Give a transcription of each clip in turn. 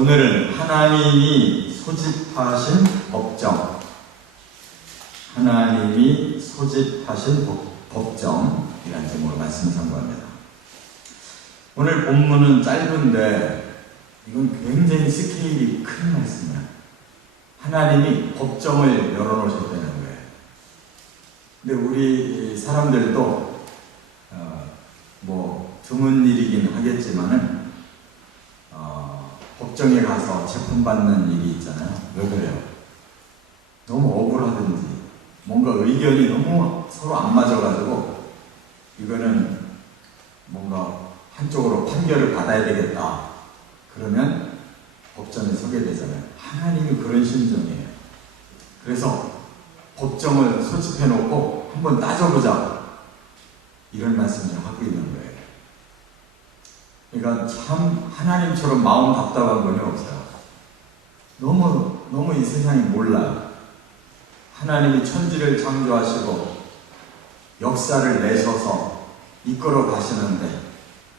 오늘은 하나님이 소집하신 법정, 하나님이 소집하신 법정이라는 제목으로 말씀을 선고합니다. 오늘 본문은 짧은데 이건 굉장히 스케일이 큰 말씀이야. 하나님이 법정을 열어놓으셨다는 거예요. 근데 우리 사람들도 드문 일이긴 하겠지만은 법정에 가서 재판받는 일이 있잖아요. 왜 그래요? 너무 억울하든지 뭔가 의견이 너무 서로 안 맞아가지고 이거는 뭔가 한쪽으로 판결을 받아야 되겠다. 그러면 법정에 서게 되잖아요. 하나님이 그런 심정이에요. 그래서 법정을 소집해놓고 한번 따져보자. 이런 말씀을 하고 있는 거예요. 그러니까 참 하나님처럼 마음 답답한 분이 없어요. 너무 이 세상이 몰라요. 하나님이 천지를 창조하시고 역사를 내셔서 이끌어 가시는데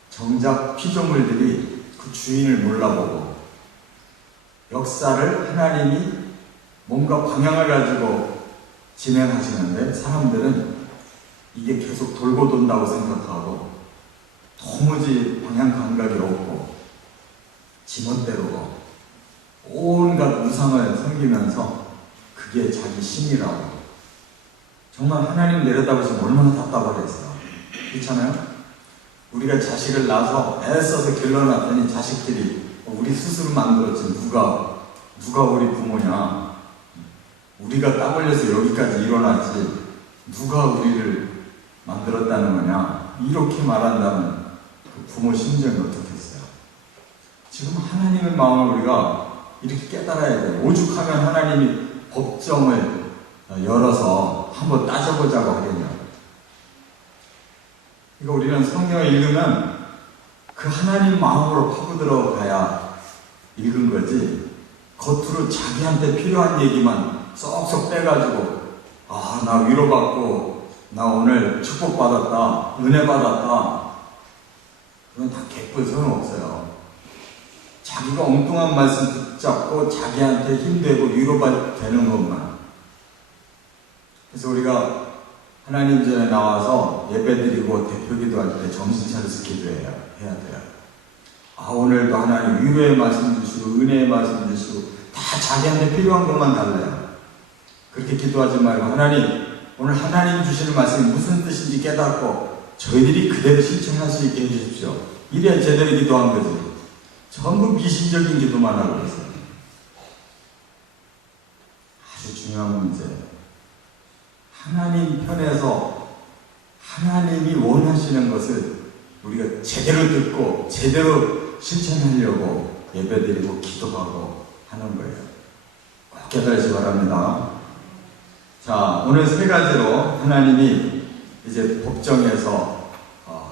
정작 피조물들이 그 주인을 몰라보고 역사를 하나님이 뭔가 방향을 가지고 진행하시는데 사람들은 이게 계속 돌고 돈다고 생각하고 도무지 방향 감각이 없고 지멋대로 온갖 우상을 섬기면서 그게 자기 신이라고. 정말 하나님 내려다보시면 얼마나 답답하겠어요. 그렇잖아요? 우리가 자식을 낳아서 애써서 길러놨더니 자식들이 우리 스스로 만들었지 누가 우리 부모냐. 우리가 땀 흘려서 여기까지 일어났지 누가 우리를 만들었다는 거냐. 이렇게 말한다면 그 부모 심정이 어떻겠어요? 지금 하나님의 마음을 우리가 이렇게 깨달아야 돼요. 오죽하면 하나님이 법정을 열어서 한번 따져보자고 하겠냐. 그러니까 우리는 성경을 읽으면 그 하나님 마음으로 파고들어가야 읽은 거지 겉으로 자기한테 필요한 얘기만 쏙쏙 빼가지고 나 위로받고 나 오늘 축복받았다 은혜 받았다 그건 다 개뿔 소용없어요. 자기가 엉뚱한 말씀 붙잡고 자기한테 힘되고 위로되는 것만. 그래서 우리가 하나님 전에 나와서 예배드리고 대표기도할 때 정신 차려서 기도해야 돼요. 오늘도 하나님 위로의 말씀 주시고 은혜의 말씀 주시고 다 자기한테 필요한 것만 달래요. 그렇게 기도하지 말고 하나님 오늘 하나님 주시는 말씀이 무슨 뜻인지 깨닫고 저희들이 그대로 실천할 수 있게 해주십시오. 이래야 제대로 기도한 거지. 전부 미신적인 기도만 하고 있어요. 아주 중요한 문제. 하나님 편에서 하나님이 원하시는 것을 우리가 제대로 듣고 제대로 실천하려고 예배드리고 기도하고 하는 거예요. 꼭 깨달으시기 바랍니다. 자, 오늘 세 가지로 하나님이 이제 법정에서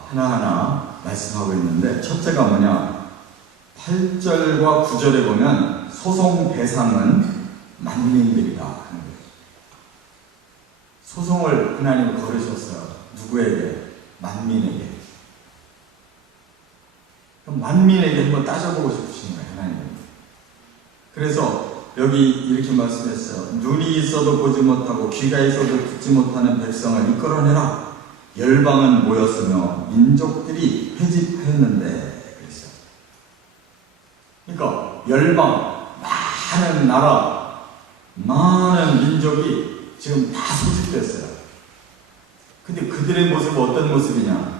하나하나 말씀하고 있는데 첫째가 뭐냐? 8절과 9절에 보면 소송 대상은 만민들이다 하는 거예요. 소송을 하나님이 걸으셨어요. 누구에게? 만민에게. 그럼 만민에게 한번 따져보고 싶으신 거예요, 하나님. 그래서 여기 이렇게 말씀했어요. 눈이 있어도 보지 못하고 귀가 있어도 듣지 못하는 백성을 이끌어내라. 열방은 모였으며 민족들이 회집하였는데 그랬어요. 그러니까 열방, 많은 나라, 많은 민족이 지금 다 소집됐어요. 근데 그들의 모습은 어떤 모습이냐?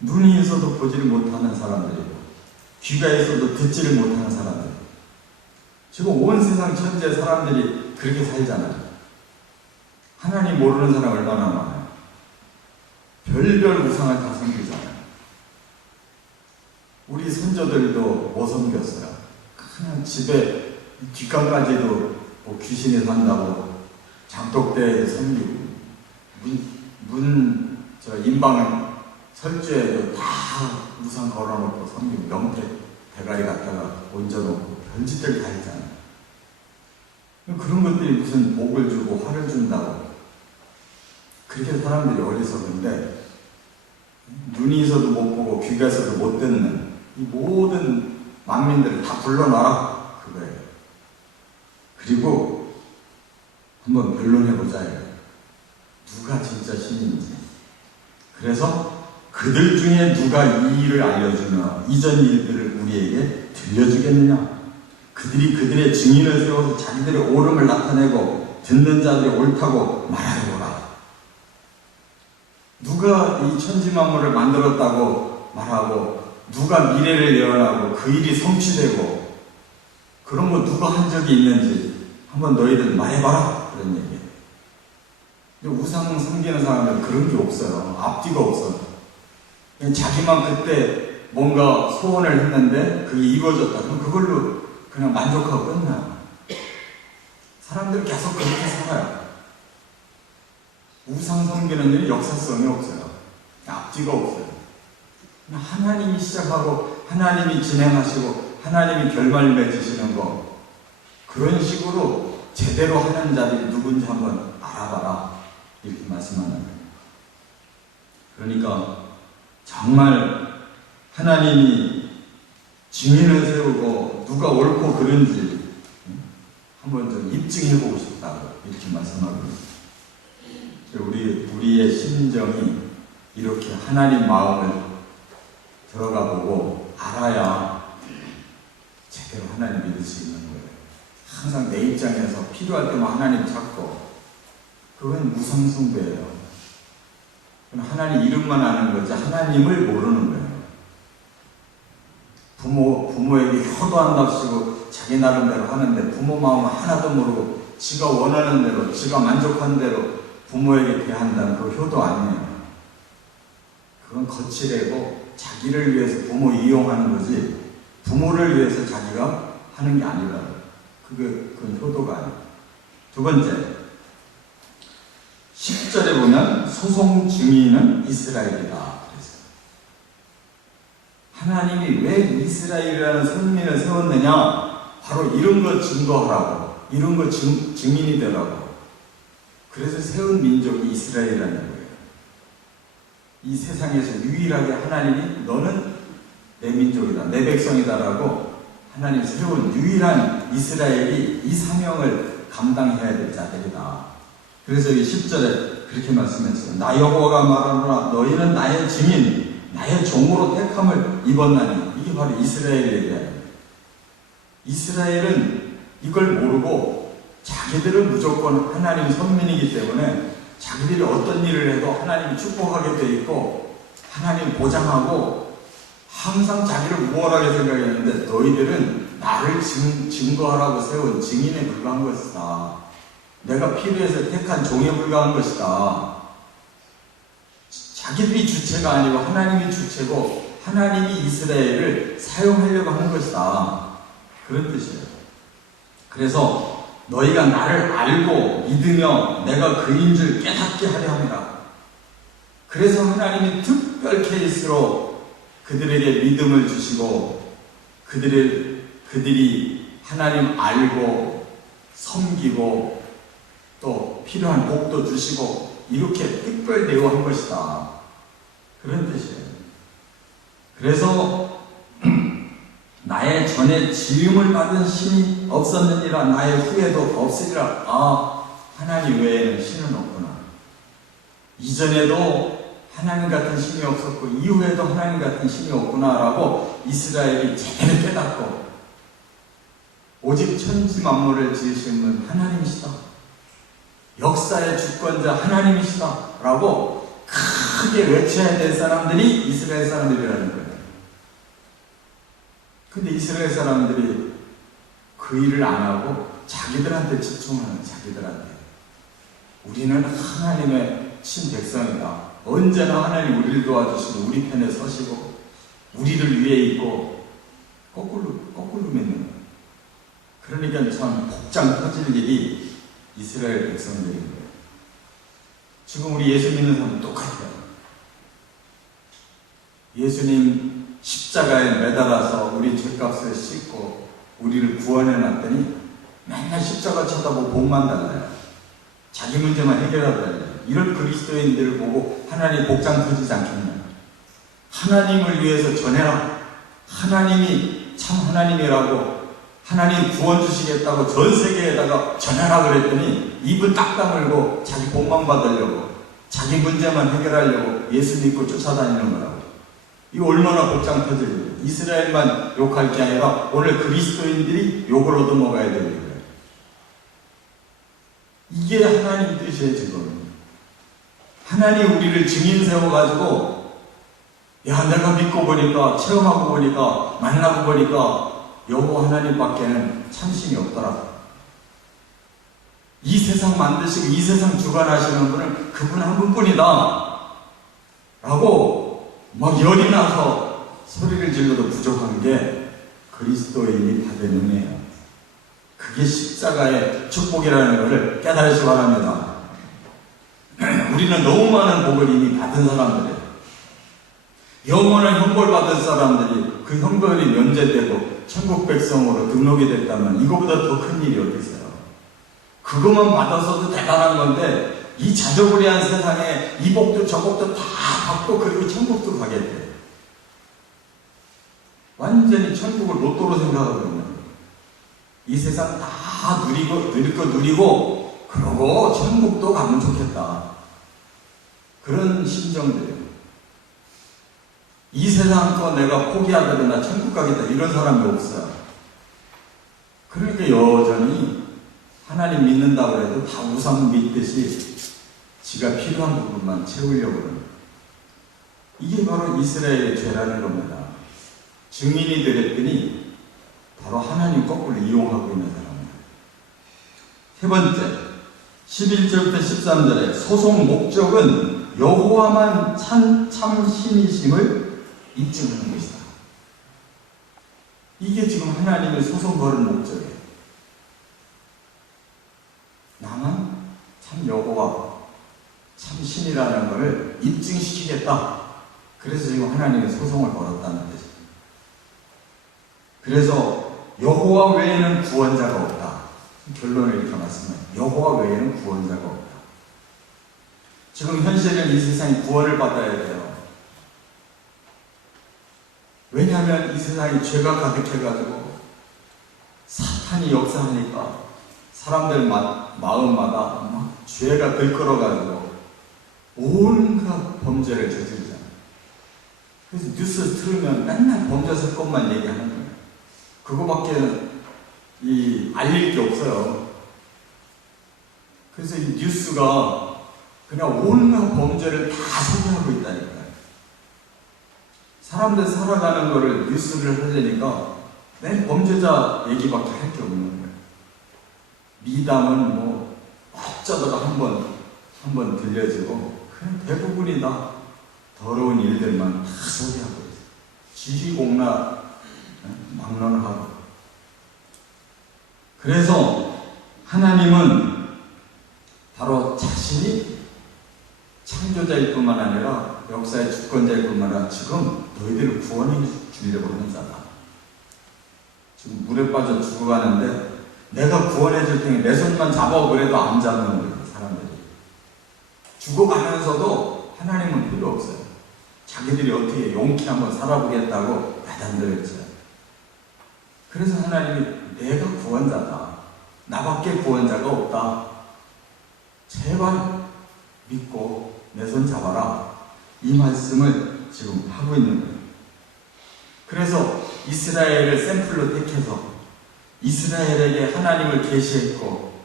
눈이 있어도 보지를 못하는 사람들이고 귀가 있어도 듣지를 못하는 사람들. 지금 온 세상 천지의 사람들이 그렇게 살잖아요. 하나님 모르는 사람 얼마나 많아요. 별별 우상을 다 섬기잖아요. 우리 선조들도 뭐 섬겼어요? 그냥 집에 뒷간까지도 귀신이 산다고 장독대에 섬기고 인방 설주에도 다 우상 걸어놓고 섬기고 명태 대가리 갖다가 얹어놓고 별짓들 다 했잖아요. 그런 것들이 무슨 복을 주고 화를 준다고 그렇게 사람들이 어리석은데 눈이 있어도 못 보고 귀가 있어도 못 듣는 이 모든 만민들을 다 불러놔라. 그거예요. 그리고 한번 변론해보자. 누가 진짜 신인지. 그래서 그들 중에 누가 이 일을 알려주며 이전 일들을 우리에게 들려주겠느냐. 그들이 그들의 증인을 세워서 자기들의 옳음을 나타내고 듣는 자들이 옳다고 말하려라. 누가 이 천지만물을 만들었다고 말하고 누가 미래를 예언하고 그 일이 성취되고 그런 거 누가 한 적이 있는지 한번 너희들 말해봐라. 그런 얘기예요. 근데 우상 섬기는 사람들은 그런 게 없어요. 앞뒤가 없어요. 그냥 자기만 그때 뭔가 소원을 했는데 그게 이루어졌다. 그럼 그걸로 그냥 만족하고 끝나요. 사람들 계속 그렇게 살아요. 우상 섬기는 일은 역사성이 없어요. 앞뒤가 없어요. 그냥 하나님이 시작하고 하나님이 진행하시고 하나님이 결말을 맺으시는 거, 그런 식으로 제대로 하는 자들이 누군지 한번 알아봐라. 이렇게 말씀하는 거예요. 그러니까 정말 하나님이 증인을 세우고 누가 옳고 그른지 한번 좀 입증해보고 싶다고 이렇게 말씀하고 있습니다. 우리의 심정이 이렇게 하나님 마음을 들어가 보고 알아야 제대로 하나님 믿을 수 있는 거예요. 항상 내 입장에서 필요할 때만 하나님 찾고, 그건 우상숭배예요. 하나님 이름만 아는 거지 하나님을 모르는 거예요. 부모에게 효도한답시고 자기 나름대로 하는데 부모 마음을 하나도 모르고 지가 원하는 대로 지가 만족한 대로 부모에게 대한다는 그 효도 아니에요. 그건 거칠고 자기를 위해서 부모 이용하는 거지 부모를 위해서 자기가 하는 게 아니라 그건 효도가 아니에요. 두 번째, 10절에 보면 소송 증인은 이스라엘이다. 그랬어요. 하나님이 왜 이스라엘이라는 선민을 세웠느냐? 바로 이런 거 증거하라고, 이런 거 증인이 되라고. 그래서 세운 민족이 이스라엘이라는 거예요. 이 세상에서 유일하게 하나님이 너는 내 민족이다, 내 백성이다라고 하나님 세운 유일한 이스라엘이 이 사명을 감당해야 될 자들이다. 그래서 이 10절에 그렇게 말씀했어요. 나 여호와가 말하노라 너희는 나의 증인, 나의 종으로 택함을 입었나니. 이게 바로 이스라엘에 대한. 이스라엘은 이걸 모르고 자기들은 무조건 하나님 선민이기 때문에 자기들이 어떤 일을 해도 하나님이 축복하게 돼 있고 하나님 보장하고 항상 자기를 우월하게 생각했는데, 너희들은 나를 증거하라고 세운 증인에 불과한 것이다. 내가 필요해서 택한 종에 불과한 것이다. 자기들이 주체가 아니고 하나님이 주체고 하나님이 이스라엘을 사용하려고 하는 것이다. 그런 뜻이에요. 그래서 너희가 나를 알고 믿으며 내가 그인 줄 깨닫게 하려 합니다. 그래서 하나님이 특별 케이스로 그들에게 믿음을 주시고 그들이 하나님 알고 섬기고 또 필요한 복도 주시고 이렇게 특별 대우한 것이다. 그런 뜻이에요. 그래서 나의 전에 지음을 받은 신이 없었느니라 나의 후에도 없으리라. 하나님 외에는 신은 없구나. 이전에도 하나님 같은 신이 없었고 이후에도 하나님 같은 신이 없구나라고 이스라엘이 제대로 깨닫고, 오직 천지 만물을 지으신 분 하나님이시다, 역사의 주권자 하나님이시다 라고 크게 외쳐야 될 사람들이 이스라엘 사람들이라는 거예요. 근데 이스라엘 사람들이 그 일을 안 하고 자기들한테 집중하는, 자기들한테. 우리는 하나님의 친백성이다. 언제나 하나님 우리를 도와주시고 우리 편에 서시고 우리를 위해 있고, 거꾸로 믿는 거예요. 그러니까 참 복장 터질 일이 이스라엘 백성들인 거예요. 지금 우리 예수 믿는 사람은 똑같아요. 예수님 십자가에 매달아서 우리 죄값을 씻고 우리를 구원해 놨더니 맨날 십자가 쳐다보고 복만 달라요. 자기 문제만 해결하달라요. 이런 그리스도인들을 보고 하나님 복장 터지지 않겠냐. 하나님을 위해서 전해라. 하나님이 참 하나님이라고, 하나님 구원 주시겠다고 전 세계에다가 전하라 그랬더니 입은 딱 다물고 자기 복만 받으려고, 자기 문제만 해결하려고 예수 믿고 쫓아다니는 거라고. 이거 얼마나 복장 터질래요. 이스라엘만 욕할 게 아니라 오늘 그리스도인들이 욕을 얻어먹어야 되는 거예요. 이게 하나님 뜻이에요. 지금 하나님 우리를 증인 세워가지고, 야, 내가 믿고 보니까, 체험하고 보니까, 만나고 보니까 여호와 하나님밖에는 참신이 없더라. 이 세상 만드시고 이 세상 주관하시는 분은 그분 한 분뿐이다 라고 막 열이 나서 소리를 질러도 부족한 게 그리스도인이 받은 은혜예요. 그게 십자가의 축복이라는 것을 깨달으시기 바랍니다. 우리는 너무 많은 복을 이미 받은 사람들이에요. 영원한 형벌 받은 사람들이 그 형벌이 면제되고 천국 백성으로 등록이 됐다면 이거보다 더 큰 일이 어디 있어요? 그것만 받아서도 대단한 건데, 이 자조부리한 세상에 이 복도 저 복도 다 받고 그리고 천국도 가겠대. 완전히 천국을 로또로 생각하거든요. 이 세상 다 누릴 거 누리고 그러고 천국도 가면 좋겠다. 그런 심정들이에요. 이 세상 거 내가 포기하더라도 나 천국 가겠다 이런 사람이 없어요. 그러니까 여전히 하나님 믿는다고 해도 다 우상 믿듯이 지가 필요한 부분만 채우려고 합니다. 이게 바로 이스라엘의 죄라는 겁니다. 증인이 되랬더니 바로 하나님 거꾸로 이용하고 있는 사람입니다. 세 번째, 11절부터 13절에 소송 목적은 여호와만 참 신이심을 입증하는 것이다. 이게 지금 하나님의 소송 거는 목적이에요. 나만 참 여호와, 참 신이라는 것을 입증시키겠다. 그래서 지금 하나님의 소송을 걸었다는 뜻입니다. 그래서 여호와 외에는 구원자가 없다. 결론을 이렇게 말씀해요. 여호와 외에는 구원자가 없다. 지금 현실은 이 세상이 구원을 받아야 돼요. 왜냐하면 이 세상이 죄가 가득해가지고 사탄이 역사하니까 사람들 마음마다 막 죄가 들끓어가지고 온갖 범죄를 저지르잖아요. 그래서 뉴스 틀으면 맨날 범죄 사건만 얘기하는 거예요. 그거밖에 알릴 게 없어요. 그래서 이 뉴스가 그냥 온갖 범죄를 다 소개하고 있다니까요. 사람들 살아가는 거를 뉴스를 하려니까 맨 범죄자 얘기밖에 할 게 없는 거예요. 미담은 뭐 어쩌다가 한번 들려지고 그냥 대부분이 다 더러운 일들만 다 소개하고 있어요. 지리공락 막론하고. 그래서 하나님은 바로 자신이 창조자일 뿐만 아니라 역사의 주권자일 뿐만 아니라 지금 너희들을 구원해 주려고 하는 자다. 지금 물에 빠져 죽어가는데 내가 구원해 줄 테니 내 손만 잡아 그래도 안 잡는 거예요. 사람들이 죽어가면서도 하나님은 필요 없어요. 자기들이 어떻게 용케 한번 살아보겠다고 야단들었어요. 그래서 하나님이 내가 구원자다. 나밖에 구원자가 없다. 제발 믿고 내 손 잡아라. 이 말씀을 지금 하고 있는 거예요. 그래서 이스라엘을 샘플로 택해서 이스라엘에게 하나님을 계시했고,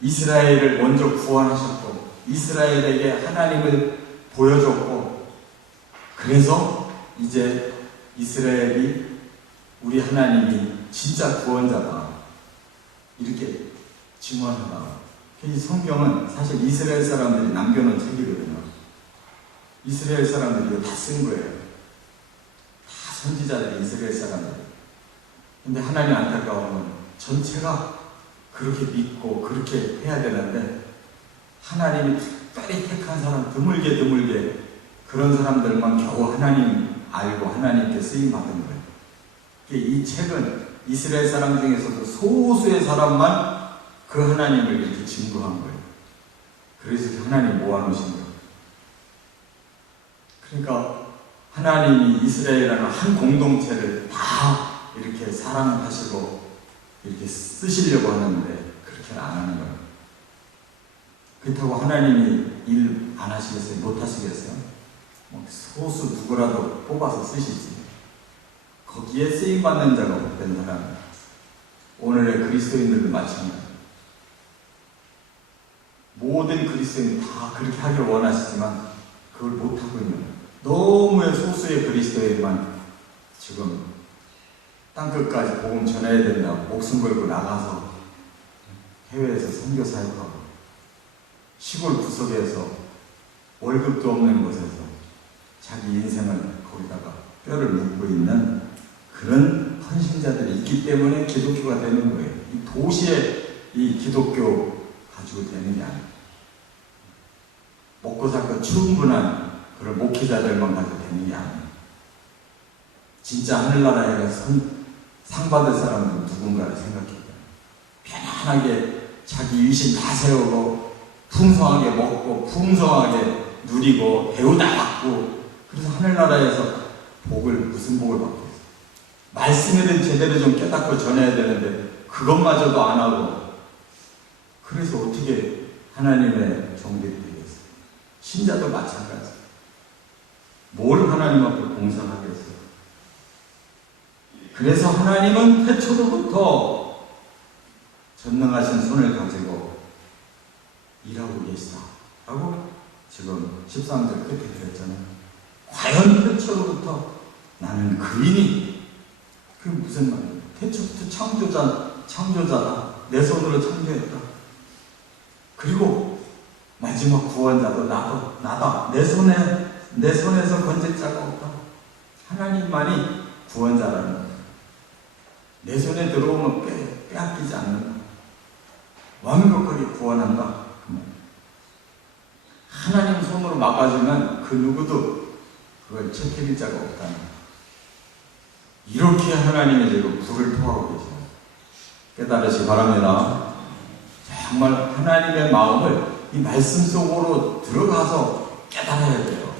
이스라엘을 먼저 구원하셨고, 이스라엘에게 하나님을 보여줬고, 그래서 이제 이스라엘이 우리 하나님이 진짜 구원자다 이렇게 증언하다. 이 성경은 사실 이스라엘 사람들이 남겨놓은 책이거든요. 이스라엘 사람들이 이거 다 쓴 거예요. 다 선지자들이 이스라엘 사람들이. 근데 하나님 안타까운 건 전체가 그렇게 믿고 그렇게 해야 되는데 하나님이 특별히 택한 사람 드물게 그런 사람들만 겨우 하나님 알고 하나님께 쓰임받은 거예요. 이 책은 이스라엘 사람 중에서도 소수의 사람만 그 하나님을 이렇게 증거한 거예요. 그래서 하나님 모아놓으신 거예요. 그러니까 하나님이 이스라엘이라는 한 공동체를 다 이렇게 사랑하시고 이렇게 쓰시려고 하는데 그렇게는 안 하는 거예요. 그렇다고 하나님이 일 안 하시겠어요? 못 하시겠어요? 뭐 소수 누구라도 뽑아서 쓰시지. 거기에 쓰임받는 자가 복된 사람. 오늘의 그리스도인들도 마찬가지예요. 모든 그리스도인이 다 그렇게 하길 원하시지만 그걸 못하군요. 너무의 소수의 그리스도인만 지금 땅끝까지 복음 전해야 된다고 목숨 걸고 나가서 해외에서 선교 사역하고 시골 구석에서 월급도 없는 곳에서 자기 인생을 거기다가 뼈를 묻고 있는 그런 헌신자들이 있기 때문에 기독교가 되는 거예요. 이 도시에 이 기독교 가지고 되는 게 아니에요. 먹고 살고 충분한 그런 목회자들만 가지고 되는 게 아니에요. 진짜 하늘나라에 가서 상 받을 사람은 누군가를 생각해봐요. 편안하게 자기 유신 다 세우고 풍성하게 먹고 풍성하게 누리고 배우다 받고 그래서 하늘나라에서 무슨 복을 받고 있어요. 말씀에는 제대로 좀 깨닫고 전해야 되는데 그것마저도 안 하고 그래서 어떻게 하나님의 종들이 되겠어요? 신자도 마찬가지예요. 뭘 하나님 앞에 봉사하겠어요? 그래서 하나님은 태초로부터 전능하신 손을 가지고 일하고 계시다 라고 지금 13절 끝에 그랬잖아요. 과연 태초로부터 나는 그이니? 그게 무슨 말이에요? 태초부터 창조자다. 내 손으로 창조했다. 그리고 마지막 구원자도 나다. 내 손에서 건질 자가 없다. 하나님만이 구원자라는 거예요. 내 손에 들어오면 빼앗기지 않는다. 완벽하게 구원한다. 하나님 손으로 막아주면 그 누구도 그걸 책임질 자가 없다는 거예요. 이렇게 하나님이 지금 불을 토하고 계세요. 깨달으시 바랍니다. 정말 하나님의 마음을 이 말씀 속으로 들어가서 깨달아야 돼요.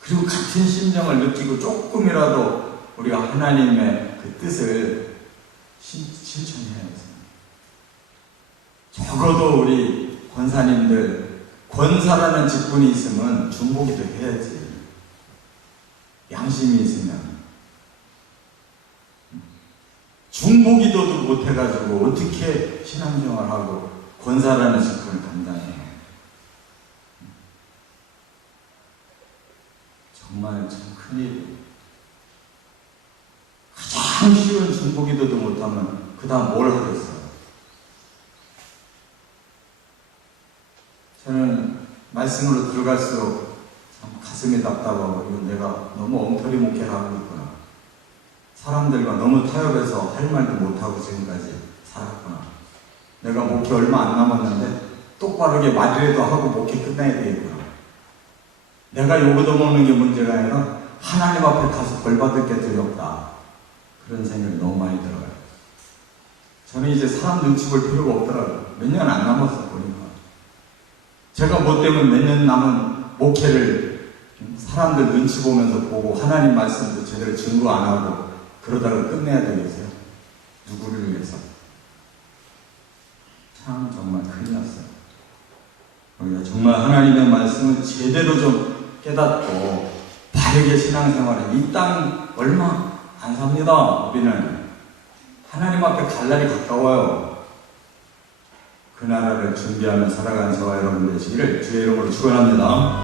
그리고 같은 심정을 느끼고 조금이라도 우리가 하나님의 그 뜻을 실천해야 해요. 적어도 우리 권사님들 권사라는 직분이 있으면 중보기도 해야지. 양심이 있으면. 중보기도도 못해가지고 어떻게 신앙생활하고 권사라는 직분을 감당해요. 정말 참 큰일이에요. 가장 쉬운 중보기도도 못하면 그 다음 뭘 하겠어요? 저는 말씀으로 들어갈수록 참 가슴이 답답하고 내가 너무 엉터리 목회를 하고 있구나. 사람들과 너무 타협해서 할 말도 못하고 지금까지 살았구나. 내가 목회 얼마 안 남았는데 똑바르게 말이라도 하고 목회 끝내야 되겠구나. 내가 요구도 먹는 게 문제가 아니라 하나님 앞에 가서 벌 받을 게 두렵다. 그런 생각이 너무 많이 들어요. 저는 이제 사람 눈치 볼 필요가 없더라고요. 몇 년 안 남았어 보니까. 제가 뭐 때문에 몇 년 남은 목회를 사람들 눈치 보면서 보고 하나님 말씀도 제대로 증거 안 하고 그러다가 끝내야 되겠어요? 누구를 위해서? 참 정말 큰일 났어요. 우리가 정말 하나님의 말씀을 제대로 좀 깨닫고 바르게 신앙생활에 이 땅 얼마 안 삽니다. 우리는 하나님 앞에 갈 날이 가까워요. 그 나라를 준비하며 살아가는 저와 여러분 되시기를 주의 이름으로 축원합니다.